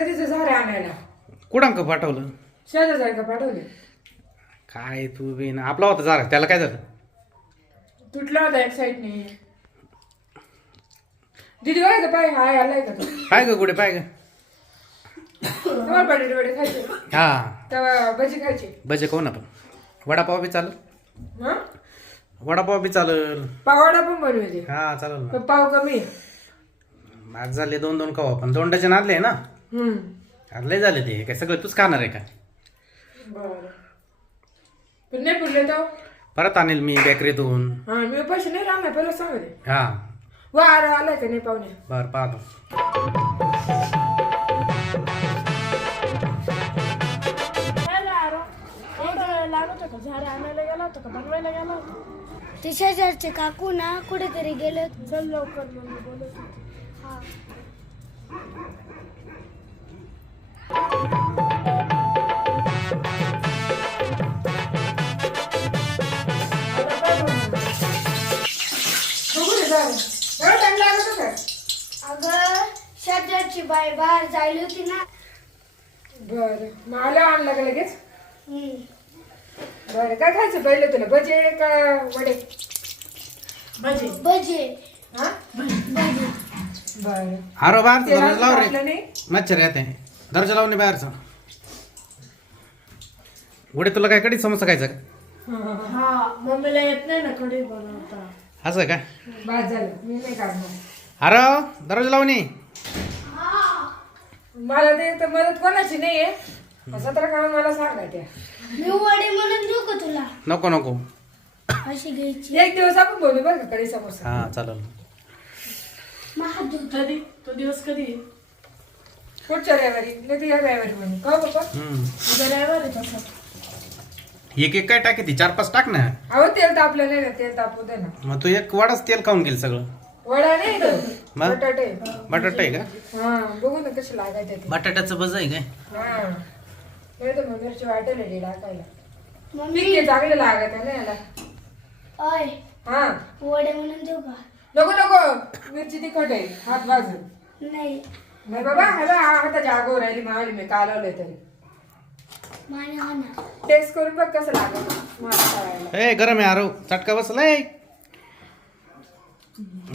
कधीच झाडे आणायला? कुडांक पाठवलं? शेजारसारखं पाठवले. काय तू बी ना आपला होता जरा त्याला काय झालं? तुटला होता एक साईडने दीदी बघा का पाय? हाय आलाय का तो? पाय ग गुडे पाय ग? तुम्हाला बटाटे वडे खायचे? हा. तेव्हा भजी खायचे. बजे कोण आपण. वडापाव बी चालेल. हा? वडापाव बी चालेल. पावडा पण बनवायचे हा चालेल ना. पण पाव कमी. आज झाले दोन दोन कवा पण दोन डझन आणले ना. आज लय झाले ते. काय सगळं तूच खाणार आहे का? बरं. पण नाही पुरले तो परत आणेल मी बेकरीतून हा मी पैसे नाही राहणार पहिलं सांगते हा. वा अरे आलाय का नाही पाहुणे? बर पाहतो. ते शेजारचे काकू ना कुठेतरी गेले. चल लवकर मम्मी बोलत होती. बाई बाहेर जायली होती ना. बरं. मग आल्या आणला का लगेच. बरं. काय खायचं पहिलं तुला? भजे का वडे? भजे. भजे. हा? भजे. बरं. अरे बाहेरचा तेल दरवाजा लाव रे. नाही? मच्छर येते दरवाजा लावून बाहेरचा गुडे तुला काय कधी समोसा खायचा का? हा मम्मीला येत नाही ना कढी बनवता. असं काय बाद झालं. मी नाही काढणार अरे दरवाजा लावून ये. मला ते तर मदत कोणाची नाहीये. सतरा काम मला सांगा त्या. मी वडे म्हणून देऊ का तुला? नको नको. अशी घ्यायची. एक दिवस आपण बोलू बरं का कडी समोसा हा चालेल. महादू कधी? तो दिवस कधी आहे? पुढच्या रविवारी नाही तर या रविवारी म्हणून का बाबा हम्म. उद्या रविवार आहे तसं. एक एक काय टाकी ती? चार पाच टाक ना. अहो तेल तापलं नाही ना तेल तापू दे ना. मग तू एक वाडाच तेल खाऊन गेल सगळं. वडा नाही तो मग? बटाटे. बटाटा आहे का? हा बघू ना कसे लागायचे ते. बटाट्याचं बज आहे काय? हा. नाही तर मग मिरची वाटेल आहे टाकायला. मम्मी. ठीक आहे चांगले लागत आहे ना याला. अय हा. वडे म्हणून देऊ का? नको नको. मिरची तिखट आहे. हात बाजू नाही. नाही बाबा ह्याला हाताच्या आगो राहिली मावली मी कालवलंय तरी. माने हा ना टेस्ट करून बघ कसं लागत. मला करायला ए गरम आहे आरो चटका बसलाय.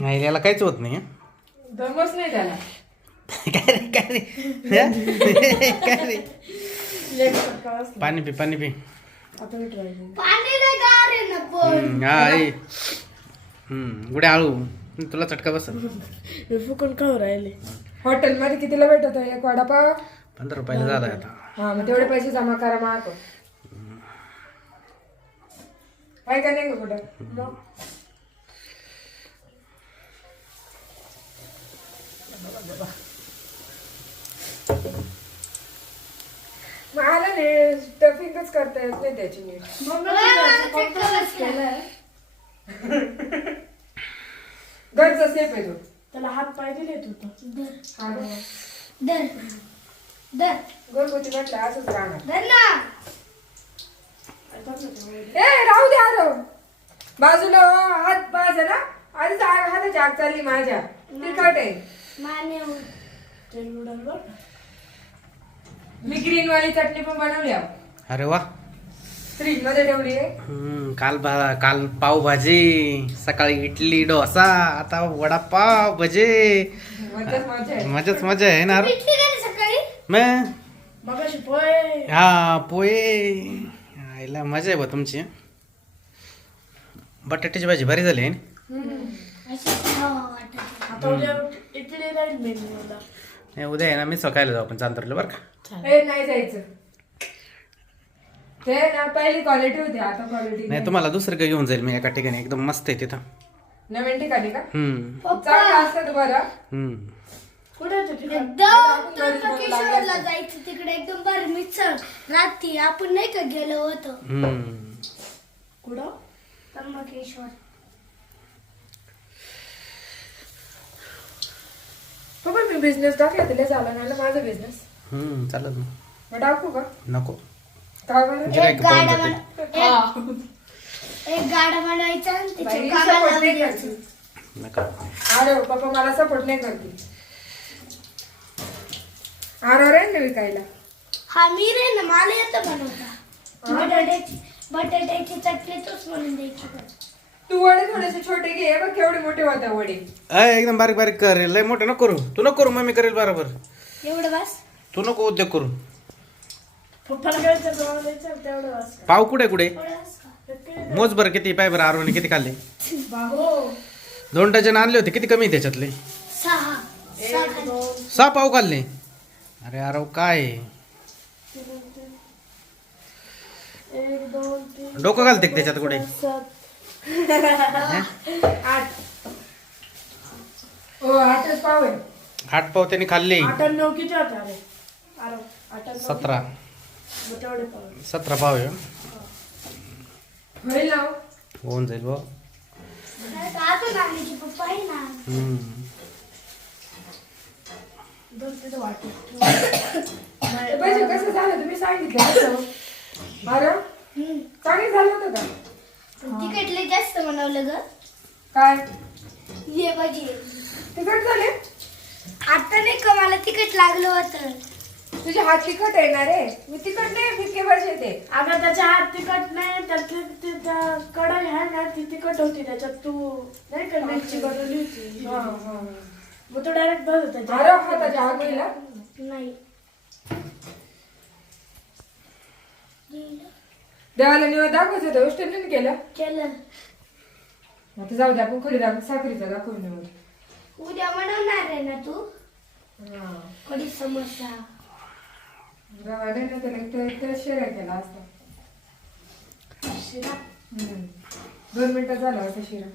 नाही याला काहीच होत नाही हं. दमच नाही त्याला. काय रे काय रे? हं? काय रे? लेट सकाळ असते पाणी पी पाणी पी. आता मी try करेन. पाणी नाही गार आहे ना पण हम्म, हा ए. हम्म, गुड्या आळू. तुला चटका बसल हे फुकट खाऊ राहिले? हॉटेलमध्ये कितीला भेटत एक वडापाव? पंधरा रुपयाला झाला आता. हा मग तेवढे पैसे जमा करा माग. काय का नाही ग कुठं? मग? मग आलं नाही स्टफिंगच करता येत नाही त्याची नीट. घरचा सेफ आहे तो. त्याला हात पाय दिले तू तर. हा ना. दर. दर. घरगुती म्हटलं असंच राहणार. दर ना. ए राहू द्या अरे बाजूला हो, हात बाज ना आधीच आ- हाताची आग चालली माझ्या. तिखट आहे. मी ग्रीन वाली चटणी पण बनवली आहे. अरे वा. फ्रीजमध्ये ठेवली आहे. हम्म, काल भा काल पावभाजी सकाळी इडली डोसा आता वडापाव भजे. मजाच मजा आहे. मजाच मजा आहे ना. सकाळी? मग पोय हा पोहे. आईला मजा आहे बा तुमची. बटाट्याची भाजी भारी झाली आहे ना? आता उद्या मेन्यूला. नाही, उद्या आहे ना मी सकाळला जाऊ आपण चांदरला बरं का? ए नाही जायचं. ते ना पहिली क्वालिटी होती आता क्वालिटी नाही तुम्हाला दुसरं काही घेऊन जाईल मी एका ठिकाणी एकदम मस्त आहे तिथं. नवीन ठिकाणी का? हम्म. चांगलं असतं बरं. हम्म. कुठे ठिकाण एकदम त्र्यंबकेश्वरला जायचं तिकडे एकदम बरं मिसळ रात्री आपण नाही का गेलो होतो? हम्म. कुठं? त्र्यंबकेश्वर हो पण मी बिझनेस टाकला तिला झाला नाही ना माझा बिझनेस हम्म चालत ना. मग टाकू का? नको. का बरं? गिरायक एक पाहून गाडा जाते बन- एक- एक गाडा बनवायचा आणि त्याच्या बाई, कामाला support नाही द्यायचं. करते. नका. अरे पप्पा मला सपोर्ट नाही करते आहे ना विकायला. हा मी रे ना मला येतं बनवता. बटाट्याची बटाट्याची चटणी तूच म्हणून द्यायची. तू वडे थोडेसे छोटे घे बघ केवढे मोठे होता वडे. अय एकदम बारीक बारीक कर लय मोठं नको करू. तू नको करू मम्मी करेल बरोबर. एवढं बस? तू नको उद्योग करू. पप्पाला तेवढं पाव कुठे कुठे? मोज बरं किती पाय बरं आरोने किती खाल्ले? बाबो. दोन डझन आणले होते किती कमी आहे त्याच्यातले? सहा. सहा पाव खाल्ले. अरे अरे काय? आहे? एक दोन तीन डोकं घालते का त्याच्यात कुठे? सात आठ. हो आठच पाव आहे. आठ पाव त्यांनी खाल्ले. आठ आणि नऊ किती होते? अरे अरे आठ आणि नऊ सतरा. मग तेवढे पाहू सतरा पाव आहे होईल ना हो? होऊन जाईल भाऊ अरे का अजून आणायची पप्पा आहे ना? हम्म. दोन तिथं वाटे ते पाहिजे कसं झालं? तुम्ही सांगितलं असं अरे हम्म. चांगलं झालं होतं का? तिखट लय जास्त बनवलं ग. काय? ये भाजी तिखट झाले? आता नाही का मला तिखट लागलं होतं. तुझे हात तिखट येणार रे? मी तिखट नाही फिक्के भाजी येते अगं त्याच्या हात तिखट नाही त्यातली ती त्या कढई आहे ना ती तिखट होती त्याच्यात. तू नाही का मिरची बनवली होती? हा, हा. मग तो डायरेक्ट बस त्याच्या अरे हाताच्या आगीला नाही. देवाला निवड दाखवायचं होतं नाही केलं? केलं. आता जाऊ दे आपण खरी दाखव. साखरीचा दाखवून निवड उद्या बनवणार आहे ना तू? हा. कधी समोसा. रवाडे ना त्याला. तर- तर शिरा केला असता. शिरा? हम्म. दोन मिनिटं झाला होता शिरा.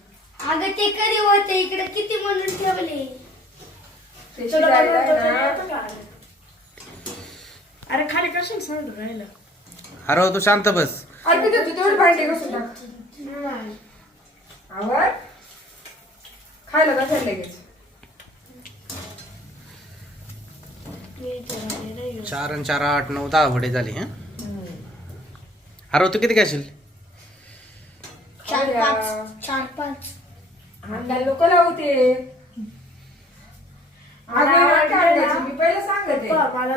अगं ते कधी होते. इकडे किती म्हणून ठेवले? ते ना? अरे खाली कशाला सांगतो राहिलं? अरे हो, तू शांत बस. अर्पित तू तेवढी भांडी घासून टाक. नाही. आवर. खायला लगेच विचारायला नाही गेलो. चार आणि चार आठ नऊ दहा वडे झाले हा? अरे हो, तू किती घ्याशील चार पाच. चार पाच. लोक लावते मला आवडलं? मी पहिलं सांगते.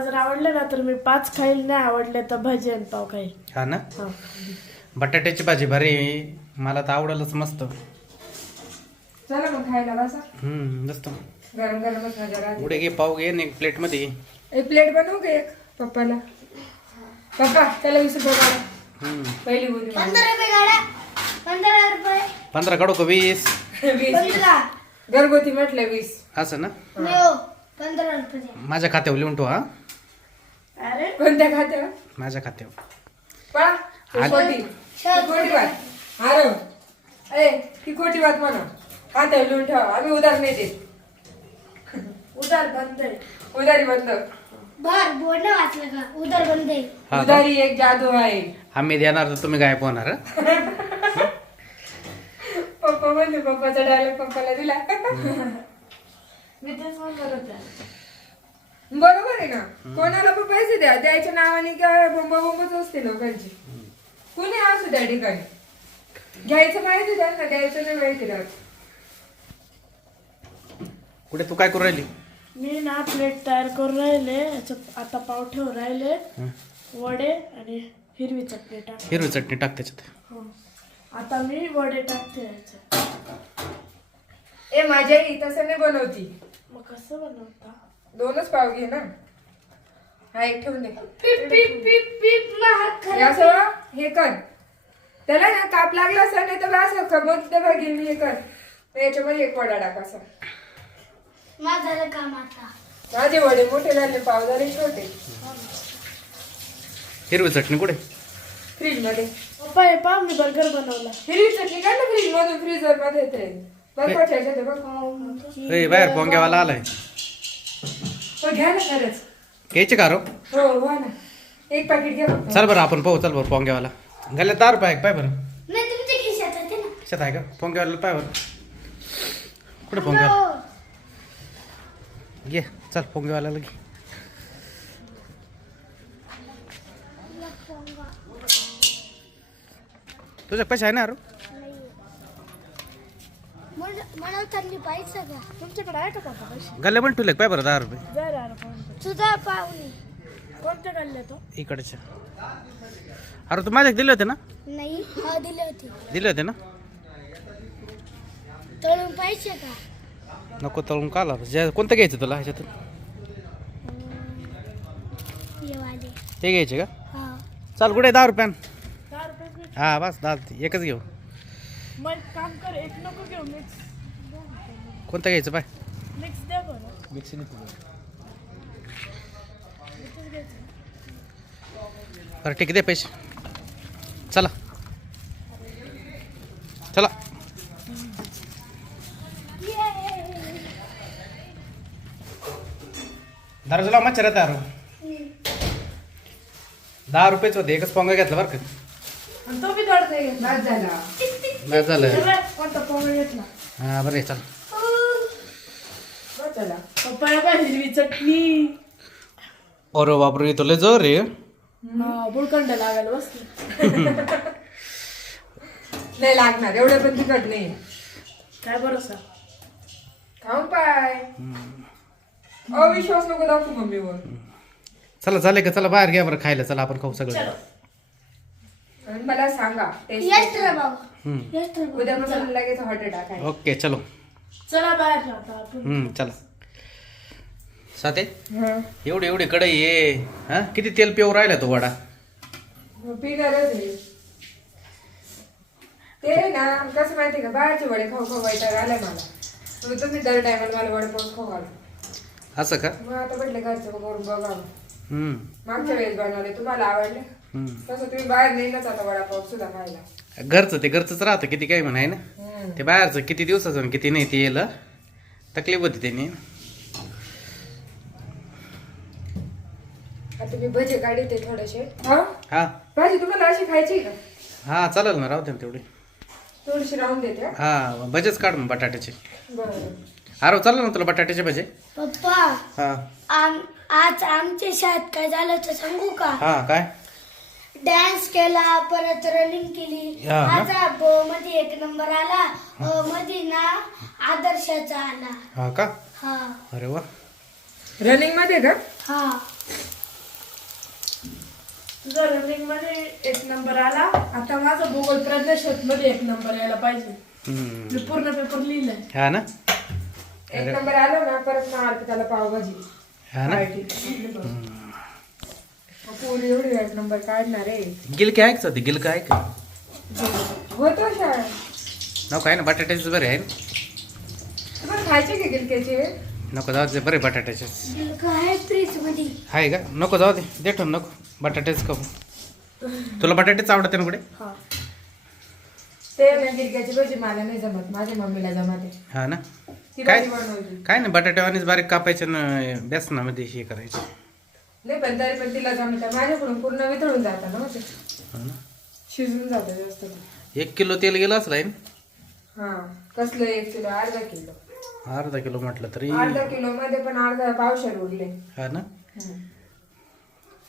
जर आवडलं ना तर मी पाच खाईल नाही आवडले तर भजी आणि पाव खाईल. हा ना? हा. बटाट्याची भाजी भारी आहे. मला तर आवडलंच मस्त. चला मग खायला बसा. हम्म मस्त. गरम गरमच मजा राहते. पुढे घे पाव घे आणि एक प्लेटमध्ये घे. एक प्लेट बनवू का एक? पप्पाला. पप्पा त्याला वीस रुपये काढा. हम्म. पहिली बोली मला. पंधरा रुपये गाड्या पंधरा रुपये. पंधरा काढू का वीस? वीस. पंधरा. घरगुती म्हटलं वीस. असं ना? नाही हो पंधरा रुपये द्या. माझ्या खात्यावर लिहून ठेवा हा. अरे? कोणत्या खात्यावर? माझ्या खात्यावर. पळा आली. खोटी. ती खोटी बात. आरो ए ती खोटी बात म्हणा. खात्यावर लिहून ठेवा आम्ही उधार नाही देत. उधार बंद आहे. उधारी बंद. बर बोर्ड नाही वाचलं का? उदर बंद आहे. हा का? उधारी एक जादू आहे. आम्ही देणार तर तुम्ही गायब होणार हं? पप्पा म्हणते पप्पाचा डायलॉग पप्पाला दिला. होते. बरोबर आहे ना? कोणाला पण पैसे द्या द्यायच्या नावाने काय बोंबा बोंबच असते लोकांची कुणी असू त्या ठिकाणी. घ्यायचं माहिती द्या ना द्यायचं नाही माहिती राहत कुठे तू काय करू राहिली? मी ना प्लेट तयार करून राहिले याच्यात आता पाव ठेवून राहिले. वडे आणि हिरवी चटणी टाक. हिरवी चटणी टाक त्याच्यात. हो. आता मी वडे टाकते याच्यात ए माझ्या आई तसं नाही बनवती. मग कसं बनवता? दोनच पाव घे ना. हा एक ठेवून दे. पिप पिप पिप पिप महाग हे खरं असं हे कर. त्याला ना काप लागला असं नाही तर असं खमत ते मी हे कर. तर याच्यामध्ये एक वडा टाक असं. माझं झालं काम आता. माझे वडे मोठे झाले पाव झाले छोटे. हिरवी चटणी कुठे? फ्रीजमध्ये पप्पा हे पहा मी बर्गर बनवला. हिरवी चटणी काढ ना फ्रीज मधून फ्रीजरमध्ये येते. बर्फाच्या ह्याच्यात आहे बघ. बाहेर पोंग्यावाला आलाय. हो घ्या ना खरंच. घ्यायचे का रो? हो ना. एक पॅकेट घ्या फक्त. चल बरं आपण पाहू चल बरं पोंग्यावाला. गल्ल्या दार पाय पाय बरं. नाही तुमच्या खिशात होते ना? शेत आहे का? पोंग्यावाला पाय बरं. कुठे पोंग्यावाला? हो. घे चल पोंग्यावाल्याला घे. तुझ्या पैसे आहे ना अरू म्हण- म्हणवताना पाहिजे का तुमच्याकडे आहे का पप्पा पैसे? गल्ले पण ठुले काय बरं दहा रुपये. जर यार कोणते तुझा पाहुणे. कोणते काढले तो इकडच्या. अरे तू माझ्या दिले होते ना? नाही हा दिले होते. दिले होते ना? तळून पाहिजे का? नको तळून का आला जे कोणतं घ्यायचं तुला ह्याच्यातून? ये वाले. हे घ्यायचे का? हा. चाल कुठे दहा रुपयान. दहा रुपये. हा बस दहा एकच घेऊ. मग एक काम कर एक नको घेऊ मिक्स कोणतं घ्यायचं पाय? मिक्स द्या बरं. ठीक आहे दे पैसे. चला. चला. दर्जाला मच्छर येतात दहा रुपयेच होते एकच पोंगा घेतला बरं का. आणि तो बी दडते बाद झाला. बस झालं कोणता पोळ घेतला? हा बरं आहे, चल. बाद झाला पप्पा या बाय हिरवी चटणी. अरे बापरे तो लय जोर रे हा बुळकंड लागायला बसले. नाही लागणार एवढं पण तिखट नाही. काय भरोसा? खाऊन पाय. अविश्वास नको दाखवू मम्मीवर. चला झाले का? चला बाहेर घ्या बरं खायला. चला आपण खाऊ सगळं. आणि मला सांगा यश रे बाबा हम्म. यश रे बाबा उद्यापासून लगेच हॉट अटॅक आहे. ओके चलो. चला बाहेर जाता आपण हम्म चला. साते हं. एवढी एवढी कढई ये. हा? किती तेल पिऊ राहिला तो वडा? पिणारच आहे. ते ना कसं माहिती का? बाहेरचे वडे खाऊ खाऊ वैताग आलाय मला. मग तुम्ही दर टायमाला मला वडे पाऊस खाऊ घाला. असं का? मग आता म्हटलं घरचं करून बघा हम्म. मागच्या वेळेस बनवले तुम्हाला आवडले? तसं तुम्ही बाहेर नेईलच आता वडापाव सुद्धा खायला. घरचं ते घरचंच राहतं किती काय म्हणाय ना. हम्म. ते बाहेरचं किती दिवसाचं आणि किती नाही ते येलं. तकलीफ होती त्यांनी. आता मी भजे काढते थोडेसे. हा? हा. भाजी तुम्हाला अशी खायची का? हा चालेल ना राहू दे ना तेवढी. थोडीशी राहून देते हा? हा भजेच काढ मग बटाट्याचे. बरं. अरे चालेल ना तुला बटाट्याचे भजे. पप्पा हा. आम आज आमच्या शाळेत काय झालं तर सांगू का? हा काय? डान्स केला परत रनिंग केली. हा ना? माझा ब मध्ये एक नंबर आला. अ, मध्ये ना आदर्शाचा आला. हा का? हा. अरे वा. रनिंगमध्ये का? हा. तुझा रनिंगमध्ये एक नंबर आला. आता माझा भूगोल प्रज्ञाशोधमध्ये एक नंबर यायला पाहिजे. हम्म. मी पूर्ण पेपर लिहिलाय. हा ना? एक नंबर आला ना परत ना अर्पिताला पावभाजी. हा ना? पोरी एवढी एक नंबर काढणार आहे. गिलके आहे का ते गिलक आहे का होतो शाळा. नको आहे ना बटाट्याचे बरे आहे ना तुम्हाला खायचे का गिलक्याचे? नको जाऊ दे बरे बटाट्याचे. काय फ्रीजमध्ये आहे का? नको जाऊ दे देतो नको. बटाटेच खाऊ. तुला बटाटेच आवडते ना कुठे? ते ना गिलक्याची भाजी मला नाही जमत माझ्या मम्मीला जमते हा ना? ती काय? भाजी बनवली काय नाही बटाट्यावानीच बारीक कापायचे ना बेसनामध्ये हे करायचे. नाही पण तरी पण तिला जमत. माझ्याकडून पूर्ण वितळून जातं ना मग ते. हो ना. शिजून जातं जास्त एक किलो तेल गेलं असलं आहे ना? हा. कसलं एक किलो? अर्धा किलो. अर्धा किलो म्हटलं तरी. अर्धा किलो मध्ये पण अर्धा पावशेर उरले. हा ना.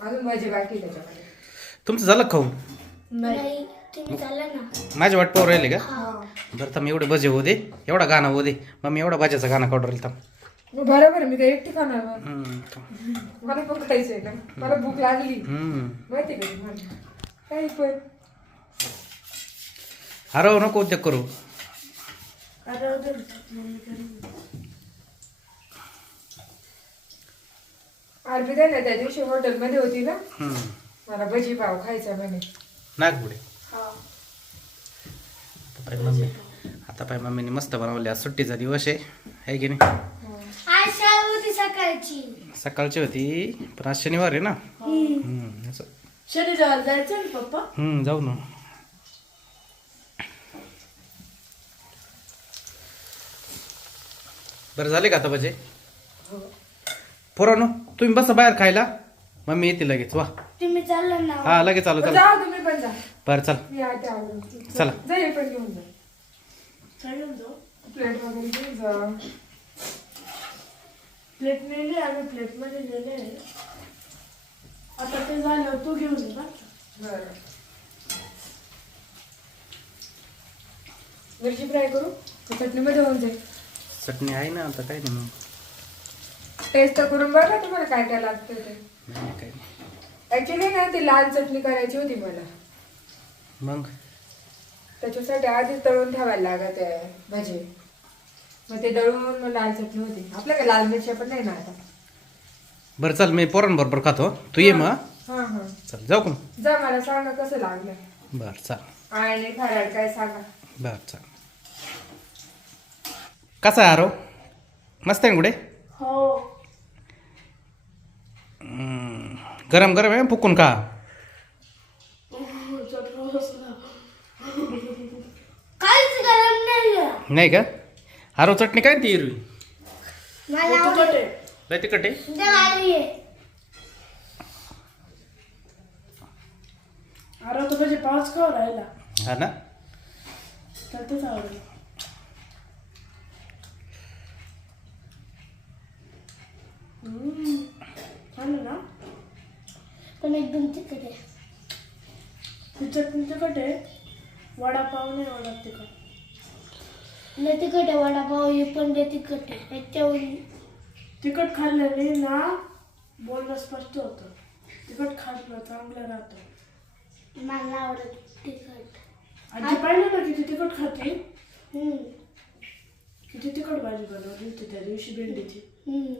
अजून भाजी बाकी आहे त्याच्यामध्ये. तुमचं झालं खाऊन? नाही. तुम्ही चालला ना. माझ्या वाट पाहू राहिले का? हा. बरं तर मी एवढे भजे होऊ दे. एवढा गाणं होऊ दे. मग मी एवढा भाज्याचा गाणं काढून राहील थांब. मग बरोबर आहे, मी मग. हम्म, थांब. मला पण खायचंय ना. मला भूक लागली. माहिती का तुम्हाला? काही पण. अरे नको उद्योग करू. आता मम्मी करेन. अर्पिता ना त्या दिवशी हॉटेलमध्ये होती ना. हम्म. मला भजी पाव खायचा म्हणे. नागपुडे हा. पाय मम्मी. आता पाय मम्मीने मस्त बनवले. आज सुट्टीचा दिवस आहे. आहे की नाही? सकाळची. सकाळची होती. पण आज शनिवार आहे ना? हम्म, असं. शनिवार जायचं ना पप्पा? हम्म, जाऊ ना. बरं झाले का आता भजे? पोरानो तुम्ही बसा बाहेर खायला. मम्मी येते लगेच वा. तुम्ही चालला ना. हा लगेच चालू चला. जा तुम्ही पण जा. बरं चल. मी आते आवडून चला. जा हे पण घेऊन जा. काय घेऊन जाऊ. प्लेट वगैरे घेऊन जा. प्लेट नेली आम्ही प्लेटमध्ये नेले. आता ते झालं तू घेऊन ये ना बरं. मिरची फ्राय करू? चटणीमध्ये होऊन जाईल. चटणी आहे ना आता काय नाही मग टेस्ट तर करून बघा तुम्हाला काय काय लागतं ते. नाही काय नाही. ऍक्च्युली ना ती लाल चटणी करायची होती मला. मग? त्याच्यासाठी आधीच तळून ठेवायला लागत आहे भजे. मग ते दळून मग लाल चटणी होती. आपल्याकडे लाल मिरच्या पण नाही ना आता. बरं चल मी पोरांबरोबर खातो. तू ये मग. हा हा. चल जाऊ का मग? जा मला सांगा कसं लागलं. बरं चल. आणि फराळ काय सांगा. बरं चल. कसा आहे आरो मस्त आहे ना कुठे हो. गरम गरम आहे फुकून खा. काहीच गरम नाही नाही का? आरो चटणी काय ती हिरवी? मला आहे. लय तिखट आहे. उद्या भारी आहे अरे तो म्हणजे पाऊस का राहिला. हा ना? तर तेच आवडलं. हम्म. छान आहे ना? पण एकदम तिखट आहे. चटणी तिखट आहे. वडापाव नाही आवडत तिखट. लय तिखट आहे वडापाव हे पण लय तिखट आहे. त्याच्यावर तिखट खाल्ल्याने ना बोलणं स्पष्ट होतं. तिखट खाल्लं चांगलं राहतं. मला आवडत तिखट. आजी पाहिलं ना किती तिखट खाते? हम्म. किती तिखट भाजी बनवली होती त्या दिवशी भेंडीची? हम्म.